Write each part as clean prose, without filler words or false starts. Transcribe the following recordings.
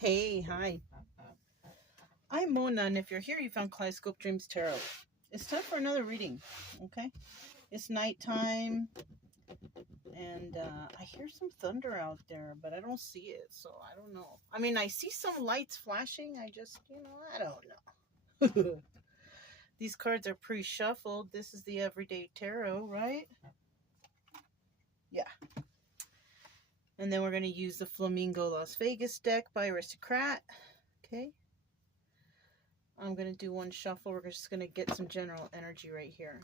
Hey, hi. I'm Mona, and if you're here, you found Kaleidoscope Dreams Tarot. It's time for another reading, okay? It's nighttime, and I hear some thunder out there, but I don't see it, so I don't know. I mean, I see some lights flashing. I just, I don't know. These cards are pre-shuffled. This is the Everyday Tarot, right? Yeah. And then we're going to use the Flamingo Las Vegas deck by Aristocrat, okay? I'm going to do one shuffle. We're just going to get some general energy right here.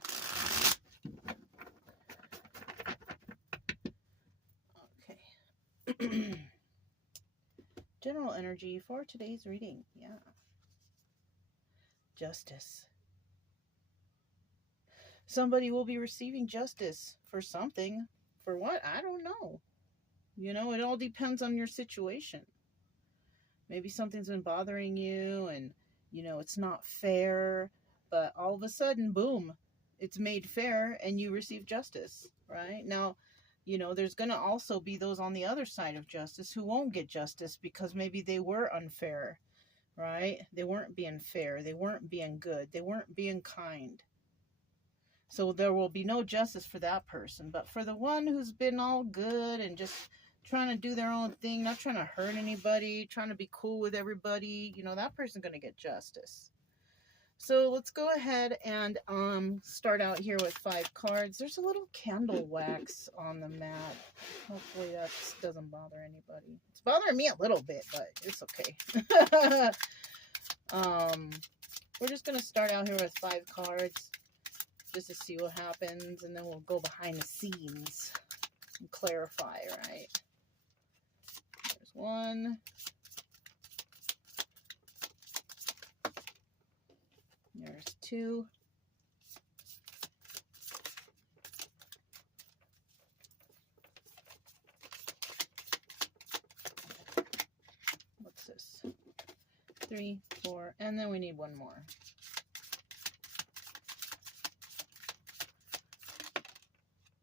Okay. General energy for today's reading. Yeah. Justice. Somebody will be receiving justice for something. For what? I don't know. It all depends on your situation. Maybe something's been bothering you and, it's not fair, but all of a sudden, boom, it's made fair and you receive justice, right? Now, there's going to also be those on the other side of justice who won't get justice because maybe they were unfair, right? They weren't being fair. They weren't being good. They weren't being kind. So there will be no justice for that person. But for the one who's been all good and just trying to do their own thing, not trying to hurt anybody, trying to be cool with everybody, that person's going to get justice. So let's go ahead and start out here with 5 cards. There's a little candle wax on the mat. Hopefully that doesn't bother anybody. It's bothering me a little bit, but it's okay. We're just going to start out here with 5 cards just to see what happens, and then we'll go behind the scenes and clarify, right? There's 1. There's 2. What's this? 3, 4, and then we need 1 more.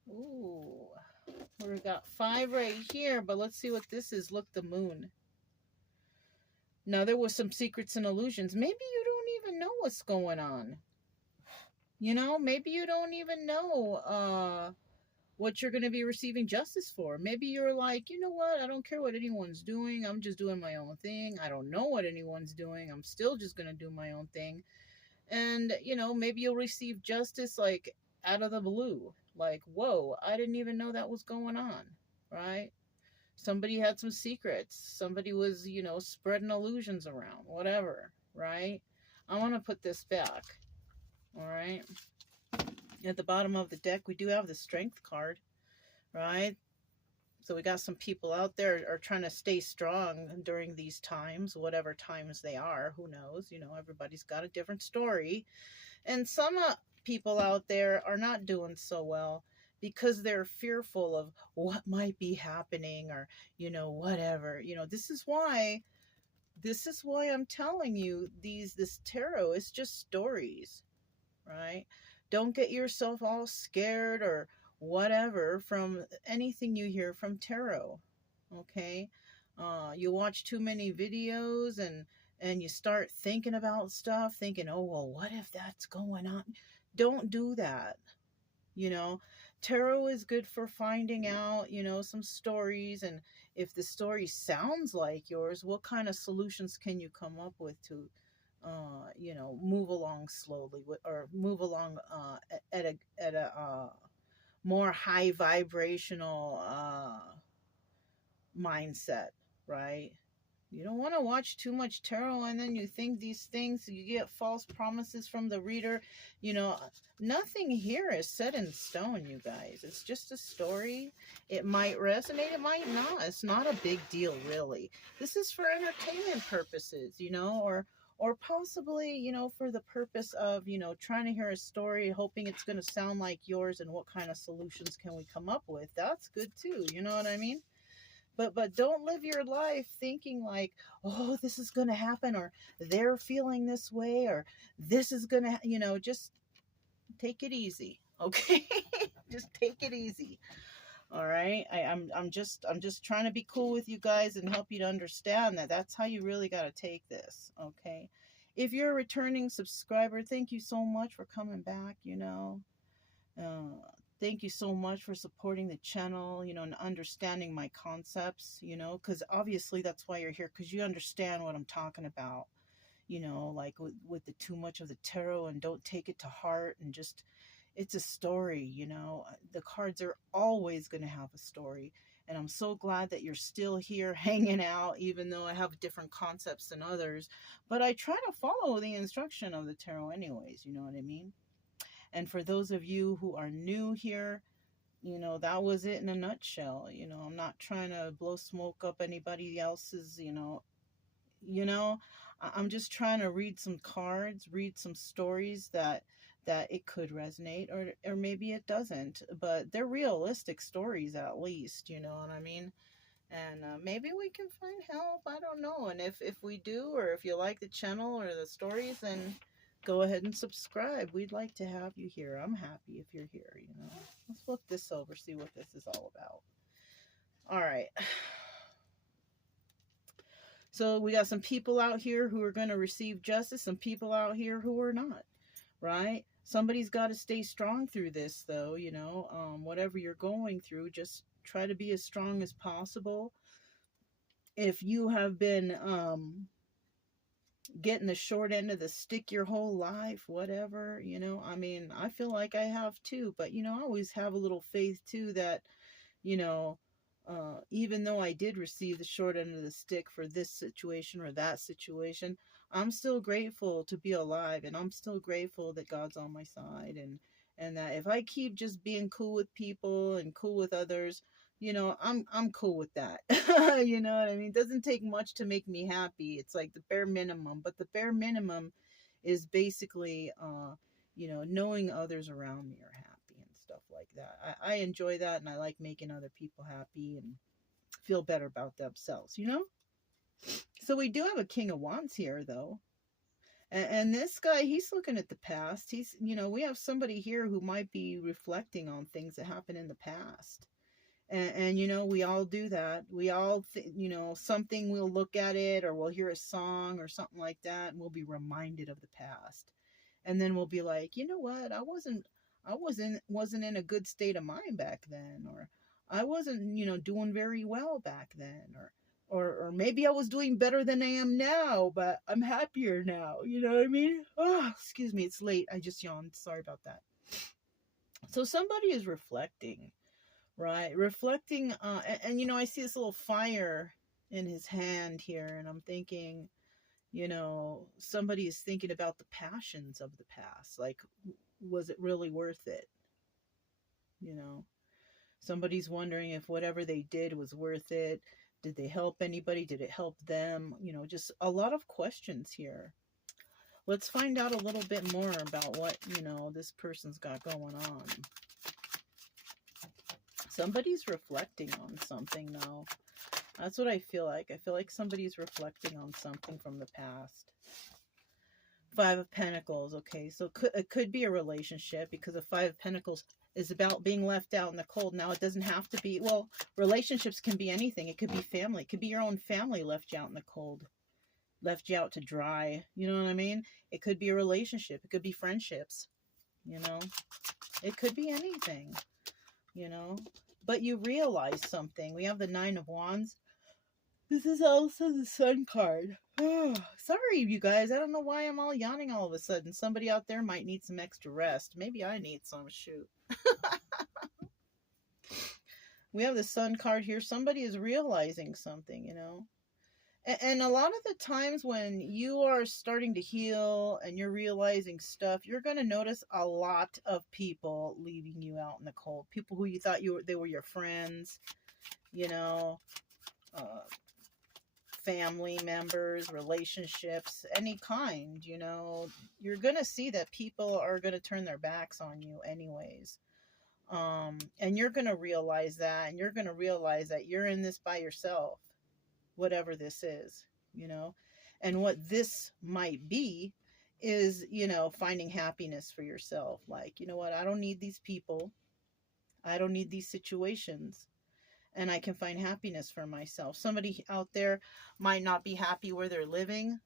Ooh, we've got 5 right here, but let's see what this is. Look, the moon. Now, there was some secrets and illusions. Maybe you don't even know what's going on. Maybe you don't even know what you're going to be receiving justice for. Maybe you're like, you know what? I don't care what anyone's doing. I'm just doing my own thing. I don't know what anyone's doing. I'm still just going to do my own thing. And, maybe you'll receive justice like out of the blue. Like, whoa, I didn't even know that was going on, right? Somebody had some secrets. Somebody was, spreading illusions around, whatever, right? I want to put this back, all right? At the bottom of the deck, we do have the Strength card, right? So we got some people out there are trying to stay strong during these times, whatever times they are. Who knows? Everybody's got a different story. And some people out there are not doing so well because they're fearful of what might be happening or, whatever. This is why I'm telling you this tarot is just stories, right? Don't get yourself all scared or whatever from anything you hear from tarot, okay? You watch too many videos and you start thinking about stuff, thinking, oh, well, what if that's going on? Don't do that. Tarot is good for finding out, some stories. And if the story sounds like yours, what kind of solutions can you come up with to, move along slowly or move along at a more high vibrational mindset, right? You don't want to watch too much tarot and then you think these things, you get false promises from the reader. Nothing here is set in stone, you guys. It's just a story. It might resonate, it might not. It's not a big deal, really. This is for entertainment purposes, or possibly, for the purpose of, trying to hear a story, hoping it's going to sound like yours and what kind of solutions can we come up with. That's good too, you know what I mean? But don't live your life thinking like, oh, this is going to happen, or they're feeling this way, or this is going to, just take it easy, okay? Just take it easy. All right, I'm just trying to be cool with you guys and help you to understand that that's how you really got to take this. Okay, if you're a returning subscriber, thank you so much for coming back. Thank you so much for supporting the channel. And understanding my concepts. Because obviously that's why you're here, because you understand what I'm talking about. Like with the too much of the tarot, and don't take it to heart, and just, it's a story. The cards are always going to have a story. And I'm so glad that you're still here hanging out, even though I have different concepts than others. But I try to follow the instruction of the tarot anyways, you know what I mean? And for those of you who are new here, that was it in a nutshell. I'm not trying to blow smoke up anybody else's, you know I'm just trying to read some cards, read some stories that it could resonate, or maybe it doesn't, but they're realistic stories, at least, you know what I mean? And maybe we can find help, I don't know. And if we do, or if you like the channel or the stories, then go ahead and subscribe. We'd like to have you here. I'm happy if you're here. Let's look this over, see what this is all about. All right. So we got some people out here who are going to receive justice, some people out here who are not, right? Somebody's got to stay strong through this, though. Whatever you're going through, just try to be as strong as possible. If you have been getting the short end of the stick your whole life, whatever, I feel like I have too, but I always have a little faith too that, even though I did receive the short end of the stick for this situation or that situation, I'm still grateful to be alive, and I'm still grateful that God's on my side, and that if I keep just being cool with people and cool with others, I'm cool with that. You know what I mean? It doesn't take much to make me happy. It's like the bare minimum, but the bare minimum is basically, knowing others around me are happy and stuff like that. I enjoy that, and I like making other people happy and feel better about themselves, So we do have a King of Wands here, though. And this guy, he's looking at the past. We have somebody here who might be reflecting on things that happened in the past. And we all do that. We all, something, we'll look at it, or we'll hear a song or something like that, and we'll be reminded of the past. And then we'll be like, you know what? I wasn't in a good state of mind back then, or I wasn't, doing very well back then, or maybe I was doing better than I am now, but I'm happier now. You know what I mean? Oh, excuse me, it's late. I just yawned. Sorry about that. So somebody is reflecting, right? Reflecting, and I see this little fire in his hand here, and I'm thinking, somebody is thinking about the passions of the past. Like, was it really worth it? Somebody's wondering if whatever they did was worth it. Did they help anybody? Did it help them? Just a lot of questions here. Let's find out a little bit more about what, this person's got going on. Somebody's reflecting on something, though. That's what I feel like. I feel like somebody's reflecting on something from the past. Five of Pentacles. Okay, so it could be a relationship, because the Five of Pentacles is about being left out in the cold. Now, it doesn't have to be, well, relationships can be anything. It could be family. It could be your own family left you out in the cold, left you out to dry. You know what I mean? It could be a relationship. It could be friendships. It could be anything, but you realize something. We have the Nine of Wands. This is also the Sun card. Sorry, you guys. I don't know why I'm all yawning all of a sudden. Somebody out there might need some extra rest. Maybe I need some. Shoot. We have the Sun card here. Somebody is realizing something, And a lot of the times when you are starting to heal and you're realizing stuff, you're going to notice a lot of people leaving you out in the cold. People who you thought they were your friends, family members, relationships, any kind, you're going to see that people are going to turn their backs on you anyways. And you're going to realize that, and you're going to realize that you're in this by yourself, whatever this is, and what this might be is, finding happiness for yourself. Like, you know what? I don't need these people. I don't need these situations. And I can find happiness for myself. Somebody out there might not be happy where they're living.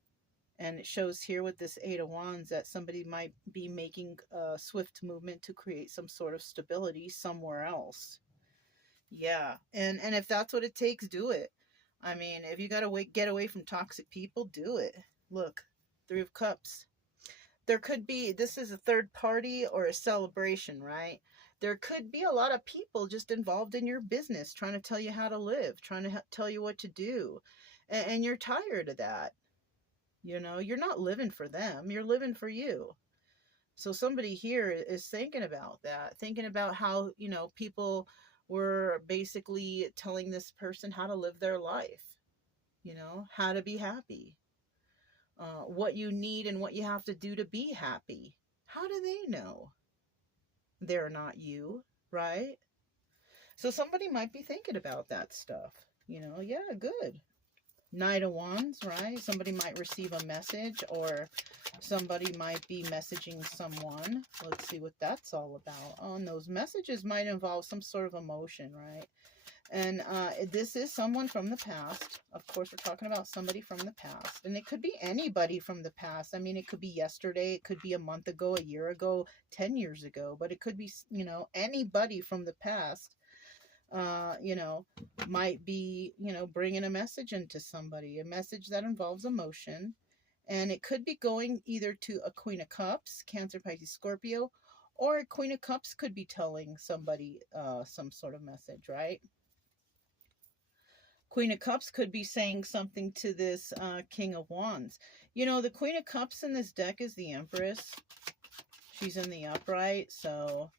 And it shows here with this Eight of Wands that somebody might be making a swift movement to create some sort of stability somewhere else. Yeah. And if that's what it takes, do it. I mean, if you got to get away from toxic people, do it. Look, Three of Cups. There could be, this is a third party or a celebration, right? There could be a lot of people just involved in your business, trying to tell you how to live, trying to tell you what to do. And you're tired of that. You know, you're not living for them, you're living for you. So somebody here is thinking about that, thinking about how, you know, people were basically telling this person how to live their life, you know, how to be happy, what you need and what you have to do to be happy. How do they know? They're not you, right? So somebody might be thinking about that stuff, you know. Yeah, good. Knight of Wands, right? Somebody might receive a message, or somebody might be messaging someone. Let's see what that's all about. Oh, and those messages might involve some sort of emotion, right? And this is someone from the past. Of course, we're talking about somebody from the past. And it could be anybody from the past. I mean, it could be yesterday. It could be a month ago, a year ago, 10 years ago. But it could be, you know, anybody from the past, you know, might be, you know, bringing a message into somebody. A message that involves emotion. And it could be going either to a Queen of Cups, Cancer, Pisces, Scorpio. Or a Queen of Cups could be telling somebody some sort of message, right? Queen of Cups could be saying something to this King of Wands. You know, the Queen of Cups in this deck is the Empress. She's in the upright, so,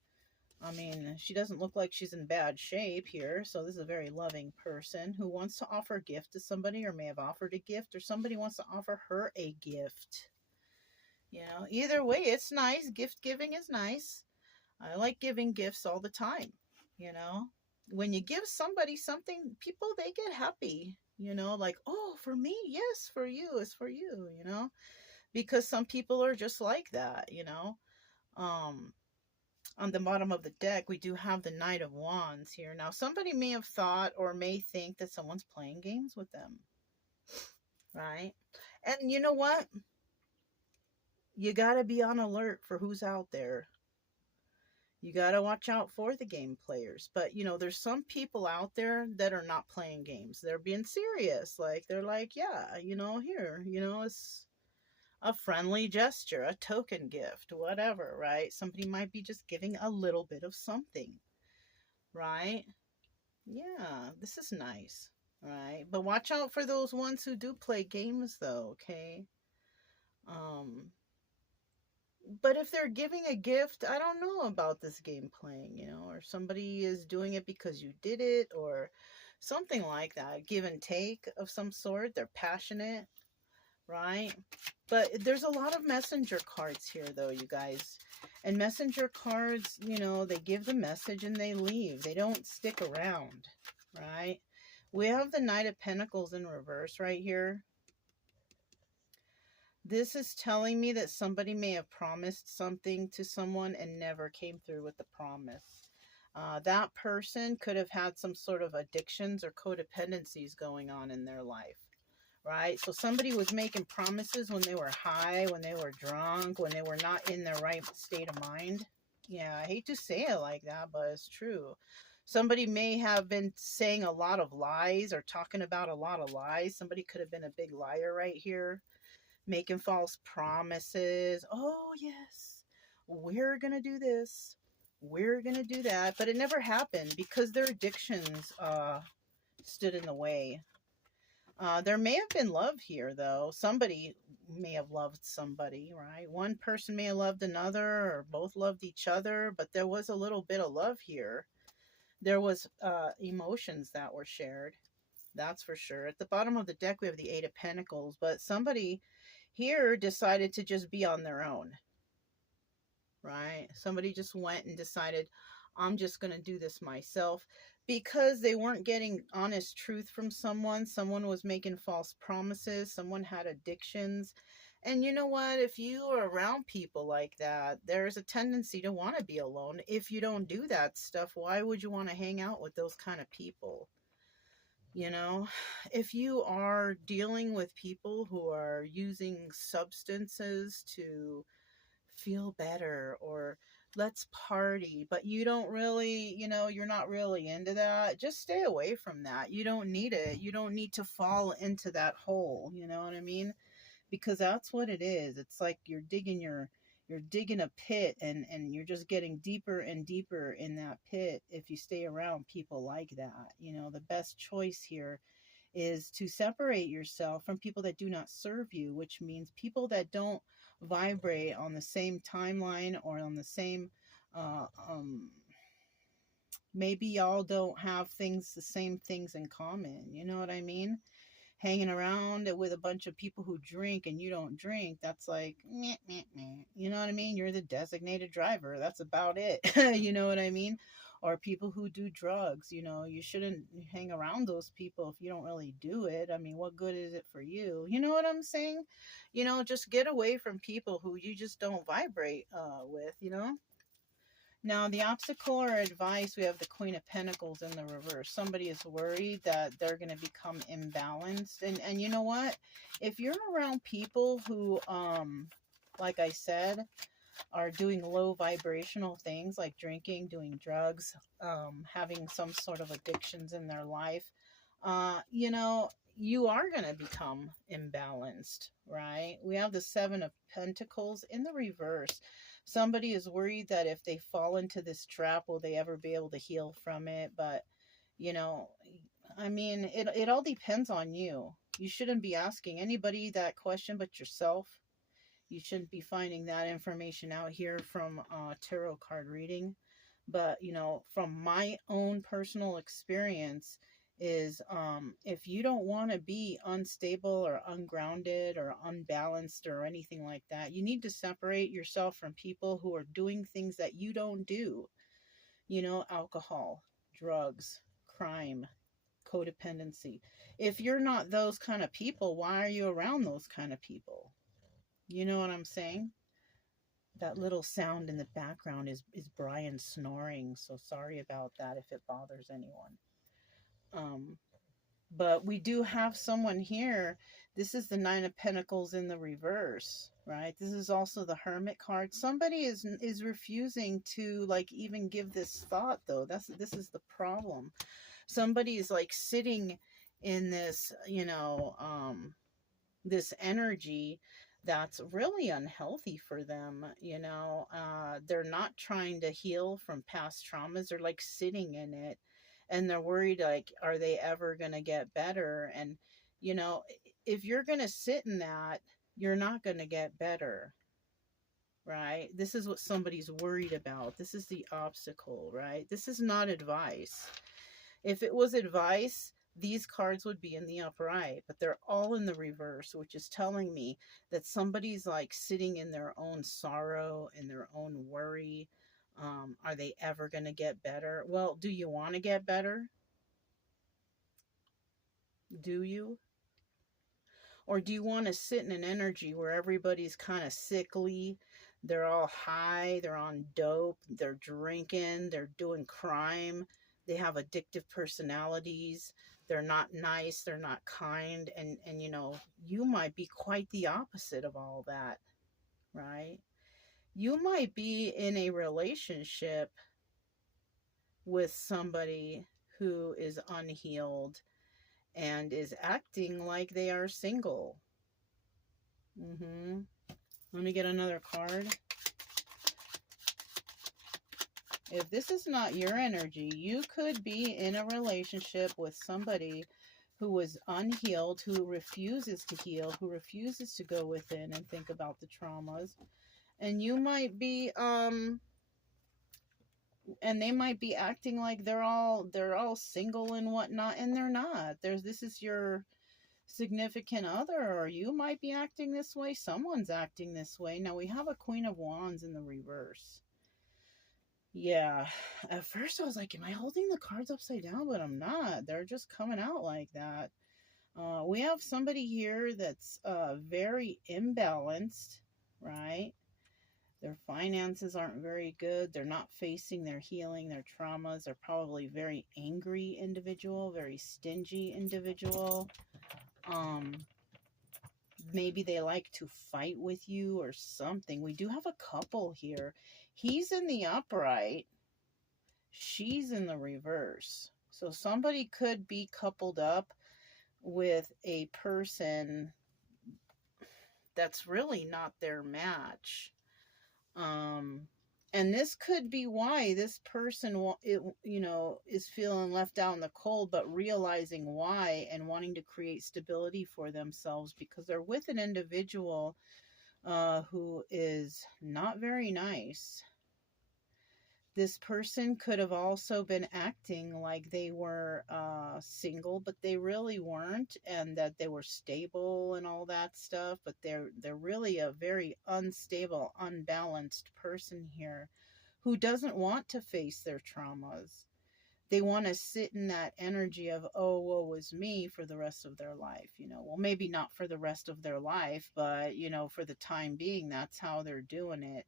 I mean, she doesn't look like she's in bad shape here. So this is a very loving person who wants to offer a gift to somebody, or may have offered a gift, or somebody wants to offer her a gift. You know, either way, it's nice. Gift giving is nice. I like giving gifts all the time, you know. When you give somebody something, people, they get happy, you know, like, oh, for me, yes, for you, it's for you, you know, because some people are just like that, you know. On the bottom of the deck, we do have the Knight of Wands here. Now, somebody may have thought or may think that someone's playing games with them, right? And you know what? You got to be on alert for who's out there. You got to watch out for the game players. But, you know, there's some people out there that are not playing games. They're being serious. Like, they're like, yeah, you know, here, you know, it's a friendly gesture, a token gift, whatever, right? Somebody might be just giving a little bit of something, right? Yeah, this is nice, right? But watch out for those ones who do play games, though, okay? But if they're giving a gift, I don't know about this game playing, you know, or somebody is doing it because you did it, or something like that. Give and take of some sort. They're passionate, right? But there's a lot of messenger cards here, though, you guys. And messenger cards, you know, they give the message and they leave. They don't stick around, right? We have the Knight of Pentacles in reverse right here. This is telling me that somebody may have promised something to someone and never came through with the promise. That person could have had some sort of addictions or codependencies going on in their life, right? So somebody was making promises when they were high, when they were drunk, when they were not in their right state of mind. Yeah, I hate to say it like that, but it's true. Somebody may have been saying a lot of lies or talking about a lot of lies. Somebody could have been a big liar right here, making false promises. Oh, yes, we're going to do this. We're going to do that. But it never happened because their addictions stood in the way. There may have been love here, though. Somebody may have loved somebody, right? One person may have loved another, or both loved each other, but there was a little bit of love here. There was emotions that were shared. That's for sure. At the bottom of the deck, we have the Eight of Pentacles, but somebody here decided to just be on their own, right? Somebody just went and decided, I'm just going to do this myself, because they weren't getting honest truth from someone. Someone was making false promises. Someone had addictions, And you know what? If you are around people like that, there's a tendency to want to be alone. If you don't do that stuff, why would you want to hang out with those kind of people? You know, if you are dealing with people who are using substances to feel better, or let's party, but you don't really, you're not really into that, just stay away from that. You don't need it. You don't need to fall into that hole. You know what I mean? Because that's what it is. It's like you're digging a pit, and you're just getting deeper and deeper in that pit if you stay around people like that. The best choice here is to separate yourself from people that do not serve you, which means people that don't vibrate on the same timeline or on the same uh, um, maybe y'all don't have the same things in common. You know what I mean? Hanging around with a bunch of people who drink and you don't drink, that's like, meh, meh, meh. You know what I mean? You're the designated driver. That's about it. You know what I mean? Or people who do drugs, you shouldn't hang around those people if you don't really do it. I mean, what good is it for you? You know what I'm saying? Just get away from people who you just don't vibrate with. Now, the obstacle or advice, we have the Queen of Pentacles in the reverse. Somebody is worried that they're going to become imbalanced. And you know what? If you're around people who, like I said, are doing low vibrational things like drinking, doing drugs, having some sort of addictions in their life, you are going to become imbalanced, right? We have the Seven of Pentacles in the reverse. Somebody is worried that if they fall into this trap, will they ever be able to heal from it? But, I mean, it all depends on you. You shouldn't be asking anybody that question but yourself. You shouldn't be finding that information out here from tarot card reading. But, from my own personal experience, is if you don't want to be unstable or ungrounded or unbalanced or anything like that, you need to separate yourself from people who are doing things that you don't do. Alcohol, drugs, crime, codependency. If you're not those kind of people, why are you around those kind of people? You know what I'm saying? That little sound in the background is Brian snoring, so sorry about that if it bothers anyone. But we do have someone here. This is the Nine of Pentacles in the reverse, right? This is also the Hermit card. Somebody is refusing to even give this thought, though. This is the problem. Somebody is sitting in this, this energy that's really unhealthy for them. They're not trying to heal from past traumas. They're sitting in it, and they're worried, are they ever going to get better? And if you're going to sit in that, you're not going to get better, right? This is what somebody's worried about. This is the obstacle, right? This is not advice. If it was advice, these cards would be in the upright, but they're all in the reverse, which is telling me that somebody's sitting in their own sorrow and their own worry. Are they ever going to get better? Well, do you want to get better? Do you? Or do you want to sit in an energy where everybody's kind of sickly? They're all high, they're on dope, they're drinking, they're doing crime, they have addictive personalities, they're not nice, they're not kind, and you might be quite the opposite of all that, right? You might be in a relationship with somebody who is unhealed and is acting like they are single. Let me get another card. If this is not your energy, you could be in a relationship with somebody who is unhealed, who refuses to heal, who refuses to go within and think about the traumas. And you might be, and they might be acting like they're all single and whatnot, and they're not. This is your significant other, or you might be acting this way. Someone's acting this way. Now we have a Queen of Wands in the reverse. Yeah, at first I was like, am I holding the cards upside down? But I'm not. They're just coming out like that. We have somebody here that's very imbalanced, right? Their finances aren't very good. They're not facing their healing, their traumas. They're probably very angry individual, very stingy individual. Maybe they like to fight with you or something. We do have a couple here. He's in the upright. She's in the reverse. So somebody could be coupled up with a person that's really not their match. And this could be why this person, is feeling left out in the cold, but realizing why and wanting to create stability for themselves because they're with an individual who is not very nice. This person could have also been acting like they were single, but they really weren't, and that they were stable and all that stuff. But they're really a very unstable, unbalanced person here who doesn't want to face their traumas. They want to sit in that energy of, oh, woe is me for the rest of their life. Well, maybe not for the rest of their life, but, for the time being, that's how they're doing it.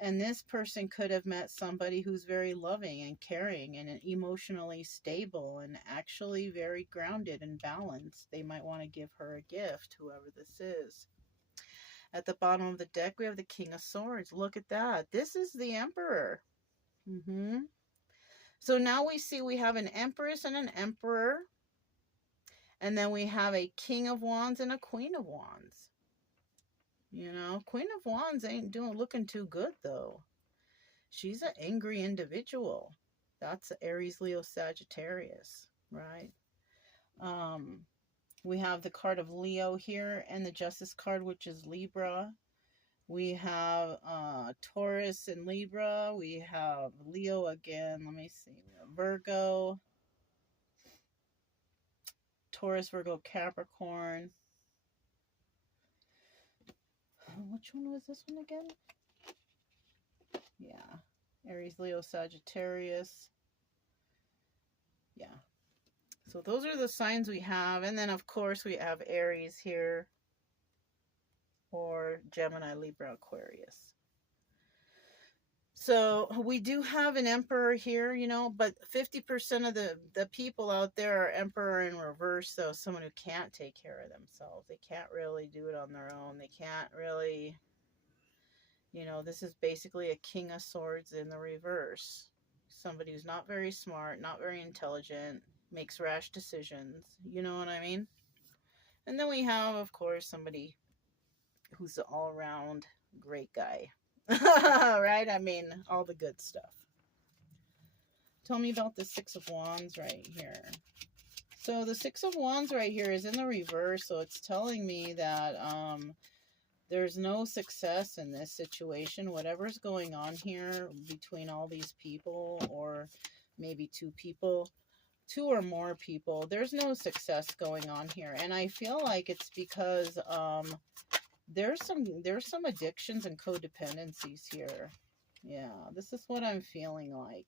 And this person could have met somebody who's very loving and caring and emotionally stable and actually very grounded and balanced. They might want to give her a gift, whoever this is. At the bottom of the deck, we have the King of Swords. Look at that. This is the Emperor. So now we see we have an Empress and an Emperor. And then we have a King of Wands and a Queen of Wands. Queen of Wands ain't looking too good, though. She's an angry individual. That's Aries, Leo, Sagittarius, right? We have the card of Leo here and the Justice card, which is Libra. We have Taurus and Libra. We have Leo again. Let me see. Virgo. Taurus, Virgo, Capricorn. Which one was this one again? Yeah. Aries, Leo, Sagittarius. Yeah. So those are the signs we have. And then, of course, we have Aries here. Or Gemini, Libra, Aquarius. So we do have an Emperor here, but 50% of the people out there are Emperor in reverse. So someone who can't take care of themselves. They can't really do it on their own. They can't really, this is basically a King of Swords in the reverse. Somebody who's not very smart, not very intelligent, makes rash decisions. You know what I mean? And then we have, of course, somebody who's an all-around great guy. Right? I mean, all the good stuff. Tell me about the Six of Wands right here. So the Six of Wands right here is in the reverse. So it's telling me that there's no success in this situation. Whatever's going on here between all these people, or maybe two or more people, there's no success going on here. And I feel like it's because there's some addictions and codependencies here. Yeah, this is what I'm feeling like.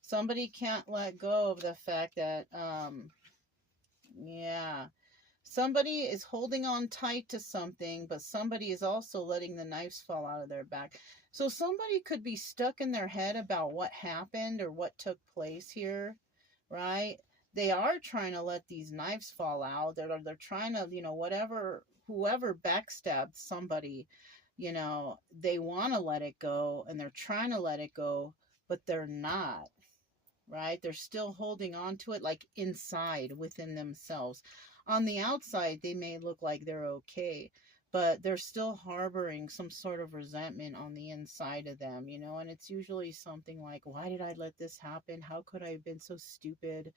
Somebody can't let go of the fact that, somebody is holding on tight to something, but somebody is also letting the knives fall out of their back. So somebody could be stuck in their head about what happened or what took place here, right? They are trying to let these knives fall out. They're trying to, whoever backstabbed somebody, they want to let it go, and they're trying to let it go, but they're not, right? They're still holding on to it, like inside within themselves. On the outside, they may look like they're okay, but they're still harboring some sort of resentment on the inside of them, and it's usually something like, why did I let this happen? How could I have been so stupid?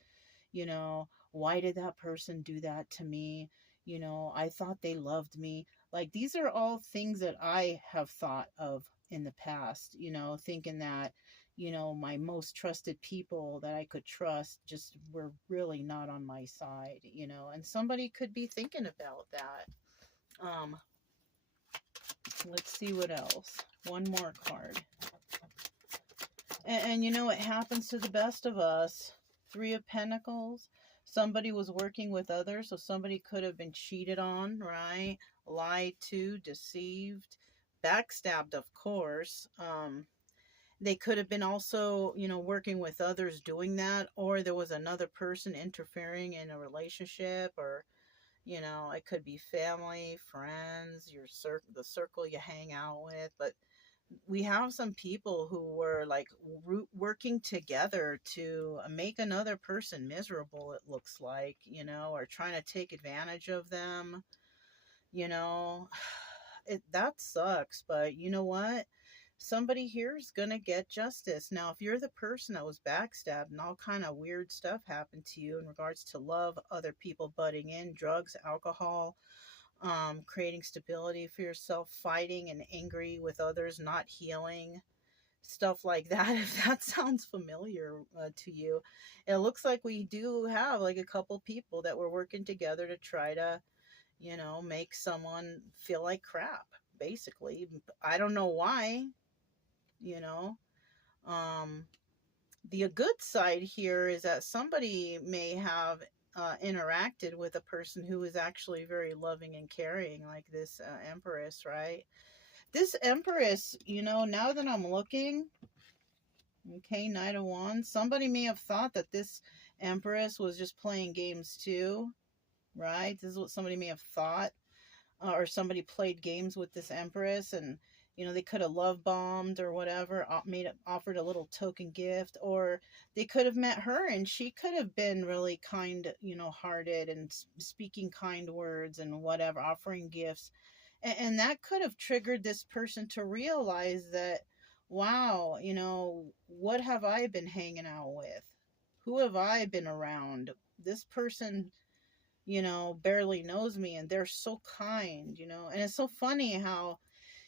Why did that person do that to me? I thought they loved me. Like, these are all things that I have thought of in the past, thinking that, my most trusted people that I could trust just were really not on my side, and somebody could be thinking about that. Let's see what else. One more card. And it happens to the best of us. Three of Pentacles. somebody was working with others, so somebody could have been cheated on, right? Lied to, deceived, backstabbed, of course. They could have been also, working with others doing that, or there was another person interfering in a relationship, or it could be family, friends, the circle you hang out with. But we have some people who were like working together to make another person miserable, it looks like, or trying to take advantage of them, you know. That sucks, but you know what? Somebody here is gonna get justice. Now, if you're the person that was backstabbed and all kind of weird stuff happened to you in regards to love, other people butting in, drugs, alcohol, creating stability for yourself, fighting and angry with others, not healing, stuff like that. If that sounds familiar to you, it looks like we do have like a couple people that were working together to try to, make someone feel like crap, basically. I don't know why, you know. Um, the good side here is that somebody may have interacted with a person who is actually very loving and caring, like this Empress, right? This Empress, now that I'm looking, okay, Knight of Wands, somebody may have thought that this Empress was just playing games too, right? This is what somebody may have thought. Or somebody played games with this Empress, and they could have love bombed or whatever, offered a little token gift, or they could have met her and she could have been really kind, hearted, and speaking kind words and whatever, offering gifts, and that could have triggered this person to realize that, wow, what have I been hanging out with? Who have I been around? This person barely knows me, and they're so kind, and it's so funny how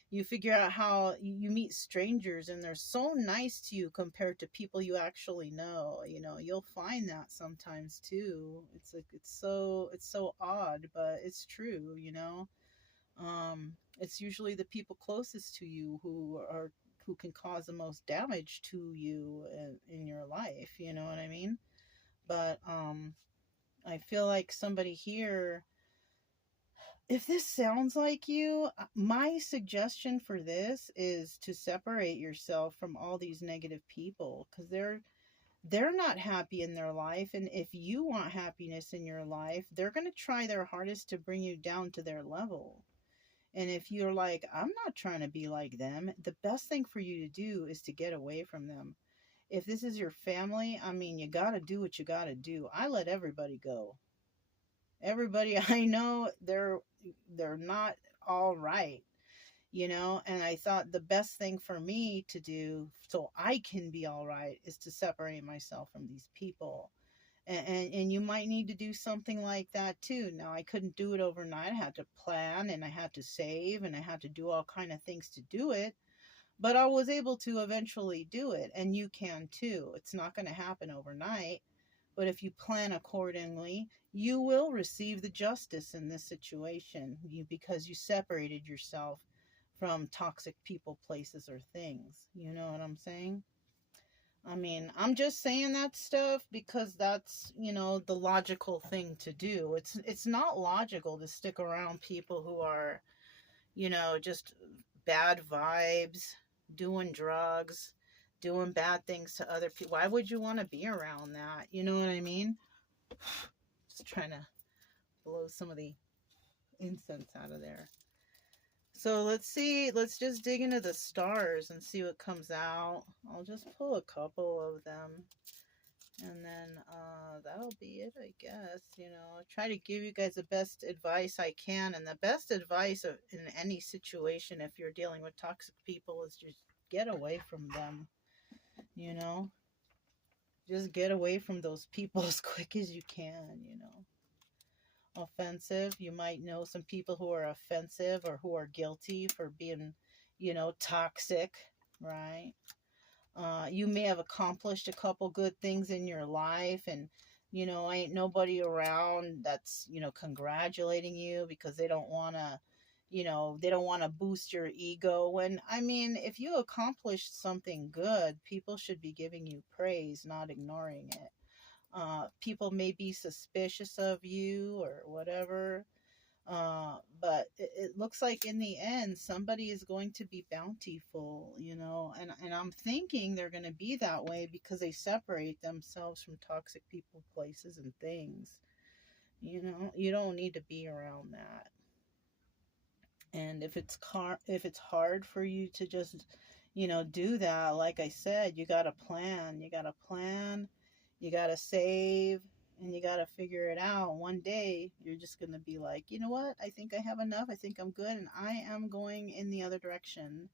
you figure out how you meet strangers and they're so nice to you compared to people you actually know. You'll find that sometimes too. It's like it's so odd, but it's true. It's usually the people closest to you who can cause the most damage to you in your life, you know what I mean? But I feel like somebody here, if this sounds like you, my suggestion for this is to separate yourself from all these negative people, because they're not happy in their life, and if you want happiness in your life, they're going to try their hardest to bring you down to their level. And if you're like, I'm not trying to be like them, the best thing for you to do is to get away from them. If this is your family, I mean, you got to do what you got to do. I let everybody go. Everybody I know, they're not all right, and I thought the best thing for me to do so I can be all right is to separate myself from these people. And you might need to do something like that too. Now, I couldn't do it overnight. I had to plan, and I had to save, and I had to do all kind of things to do it, but I was able to eventually do it, and you can too. It's not going to happen overnight, but if you plan accordingly, you will receive the justice in this situation, because you separated yourself from toxic people, places, or things. You know what I'm saying? I mean, I'm just saying that stuff because that's, the logical thing to do. It's not logical to stick around people who are, just bad vibes, doing drugs, doing bad things to other people. Why would you want to be around that? You know what I mean? Just trying to blow some of the incense out of there. So let's see. Let's just dig into the stars and see what comes out. I'll just pull a couple of them. And then that'll be it, I guess. Try to give you guys the best advice I can. And the best advice in any situation, if you're dealing with toxic people, is just get away from them. Just get away from those people as quick as you can. Offensive. You might know some people who are offensive or who are guilty for being, toxic, right? You may have accomplished a couple good things in your life, and ain't nobody around that's congratulating you because they don't want to boost your ego. When, I mean, if you accomplished something good, people should be giving you praise, not ignoring it. People may be suspicious of you or whatever. But it looks like in the end, somebody is going to be bountiful, you know, and I'm thinking they're going to be that way because they separate themselves from toxic people, places, and things. You know, you don't need to be around that. And if it's hard for you to just, you know, do that, like I said, you got to plan. You got to plan. You got to save, and you got to figure it out. One day, you're just going to be like, you know what? I think I have enough. I think I'm good, and I am going in the other direction.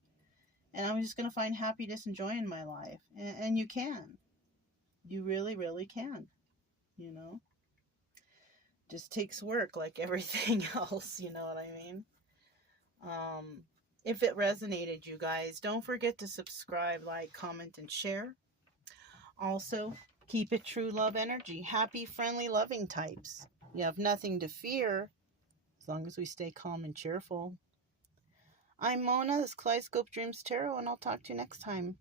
And I'm just going to find happiness and joy in my life. And you can. You really, really can. You know? Just takes work like everything else. You know what I mean? If it resonated, you guys, don't forget to subscribe, like, comment, and share. Also, keep it true love energy. Happy, friendly, loving types. You have nothing to fear as long as we stay calm and cheerful. I'm Mona, this is Kaleidoscope Dreams Tarot, and I'll talk to you next time.